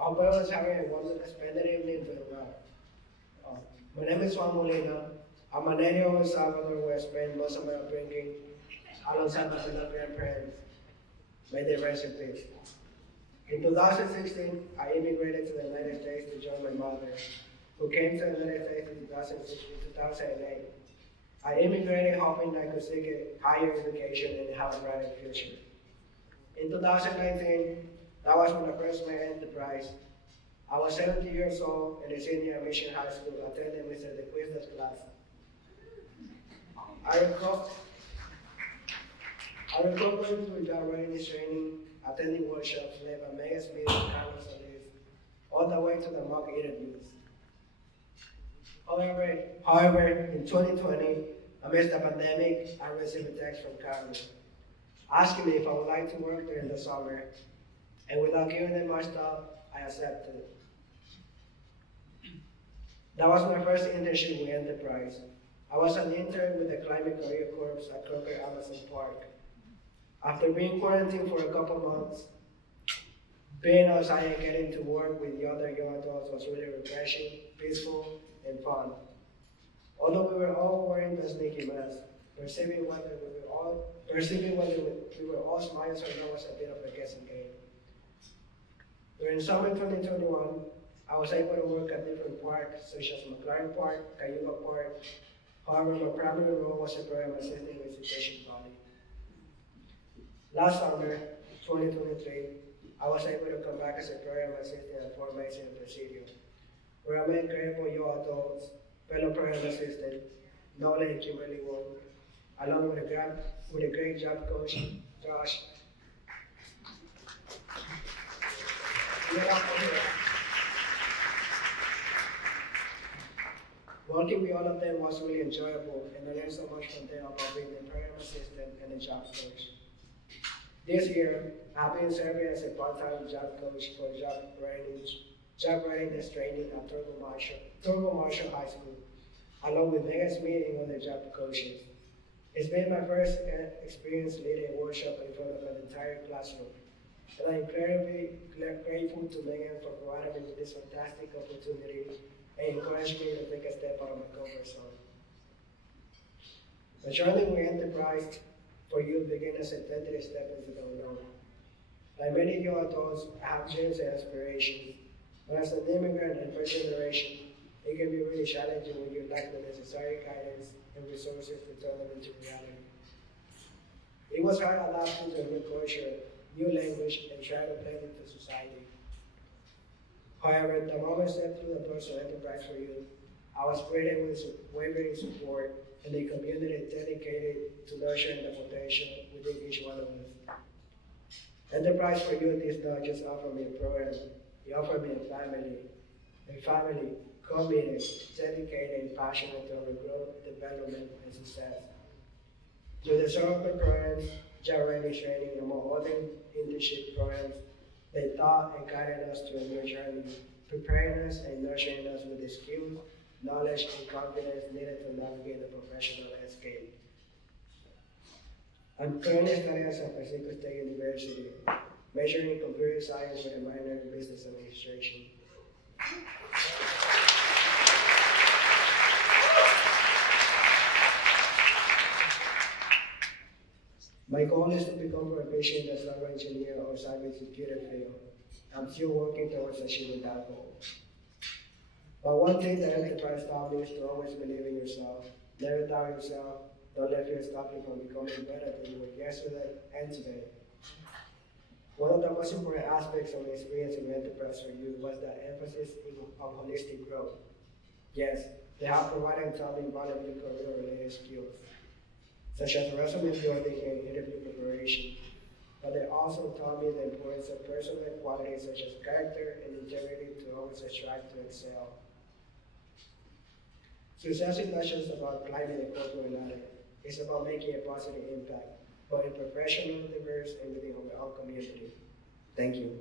Our boy was Harry and wanted to spend the evening with my name is Juan Molina. I'm a native of El Salvador where I spent most of my upbringing alongside my beloved grandparents. May they rest in peace. In 2016, I immigrated to the United States to join my mother, who came to the United States in 2008. I immigrated hoping I could seek a higher education and have a brighter future. In 2019, that was when I first met Enterprise. I was 17 years old and a senior at Mission High School attending Mr. DeQuista's class. I recall going through job readiness training, attending workshops led by Megan Smith and Carlos Solis, all the way to the mock interviews. However, in 2020, amidst the pandemic, I received a text from Carlos asking me if I would like to work during the summer, and without giving it much thought, I accepted. That was my first internship with Enterprise. I was an intern with the Climate Career Corps at Crocker Amazon Park. After being quarantined for a couple months, being outside and getting to work with the other young adults was really refreshing, peaceful, and fun. Although we were all wearing the sneaky masks, perceiving whether we were all smiles or not was a bit of a guessing game. During summer 2021, I was able to work at different parks such as McLaren Park, Cayuga Park. However, my primary role was a program assistant with Citation Valley. Last summer, 2023, I was able to come back as a program assistant at Fort Mason and Presidio, where I met incredible young adults, fellow program assistant, Nolan and Kimberly Wong, along with a great job coach, Josh. Working with all of them was really enjoyable, and I learned so much from them about being a program assistant and a job coach. This year, I've been serving as a part-time job coach for job readiness training at Thurgood Marshall High School, along with Megan Smith and other job coaches. It's been my first experience leading a workshop in front of an entire classroom, and I'm incredibly grateful to Megan for providing me with this fantastic opportunity and encouraged me to take a step out of my comfort zone. The journey with Enterprise for youth begin as a tentative step into the unknown. Like many young adults, I have dreams and aspirations, but as an immigrant and first generation, it can be really challenging when you lack the necessary guidance and resources to turn them into reality. It was hard adapting to a new culture, new language, and trying to blend into society. However, the moment I stepped through the doors of Enterprise for Youth, I was greeted with wavering support and a community dedicated to nurturing the potential within each one of us. Enterprise for Youth is not just offering me a program, it offered me a family committed, dedicated, and passionate to our growth, development, and success. Through the summer programs, job readiness training, and among other internship programs, they taught and guided us to a new journey, preparing us and nurturing us with the skills, knowledge, and confidence needed to navigate the professional landscape. I'm currently studying at San Francisco State University, majoring in computer science with a minor in business administration. My goal is to become proficient as a software engineer or cybersecurity field. I'm still working towards achieving that goal. But one thing that Enterprise taught me is to always believe in yourself. Never doubt yourself. Don't let fear stop you from becoming better than you were yesterday and today. One of the most important aspects of my experience in Enterprise for Youth was the emphasis on holistic growth. Yes, they have provided and taught me valuable career-related skills, such as resume building and interview preparation, but they also taught me the importance of personal qualities such as character and integrity to always strive to excel. Success is not just about climbing a corporate ladder, it's about making a positive impact, both in professional, diverse, and within our own community. Thank you.